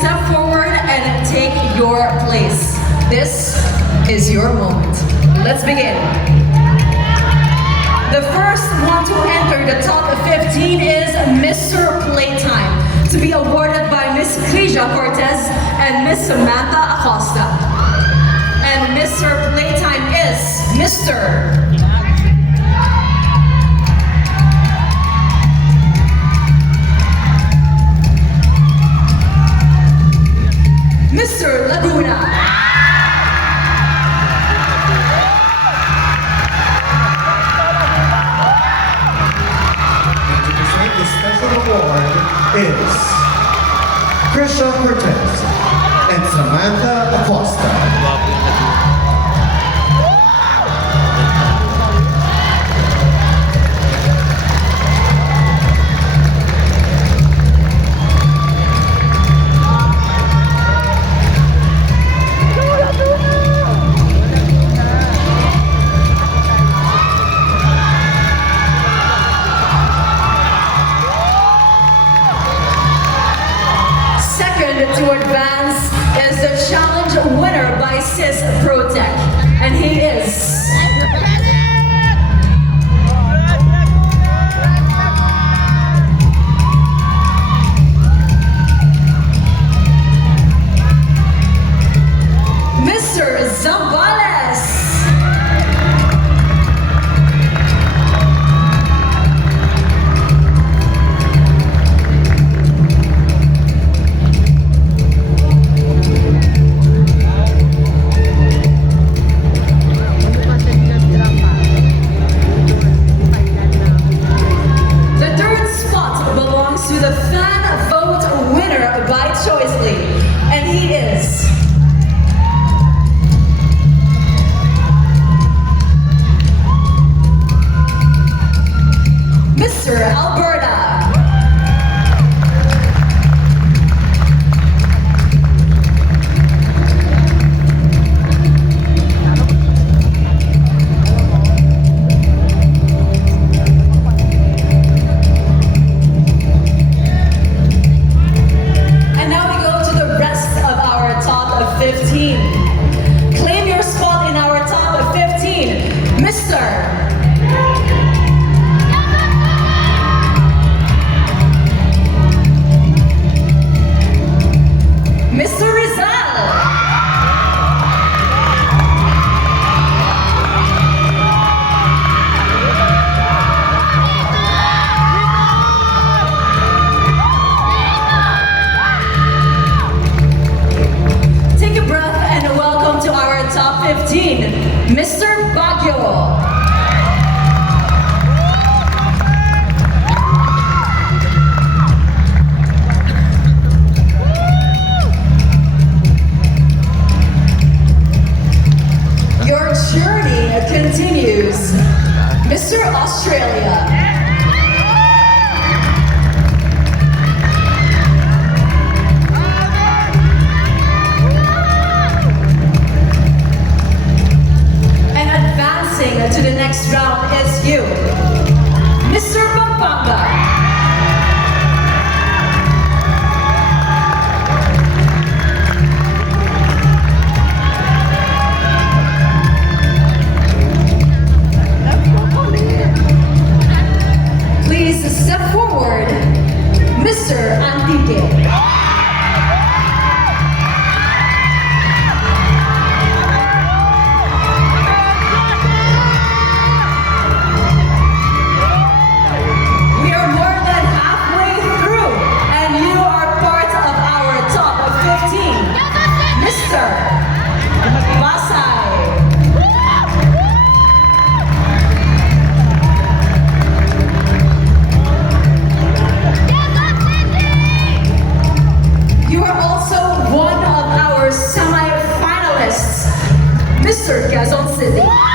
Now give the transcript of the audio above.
step forward and take your place. This is your moment. Let's begin. The first one to enter the top 15 is Mr. Playtime, to be awarded by Miss Crisia Cortez and Miss Samantha Acosta. And Mr. Playtime is Mr. Mr. Laguna. The special award is Crisia Cortez and Samantha Acosta. To advance is the challenge winner by Sis Protech, and he is Mr. Zambales. To the fan vote winner by Choicely, and he is Mr. Alberta. Claim your spot in our top 15, Mr. Mr. Rizal. Take a breath and welcome to our top 15, Mr. Baguio. Your journey continues, Mr. Australia. To the next round is you, Mr. Pampanga. Please step forward, Mr. Antique. Mr. Quezon City.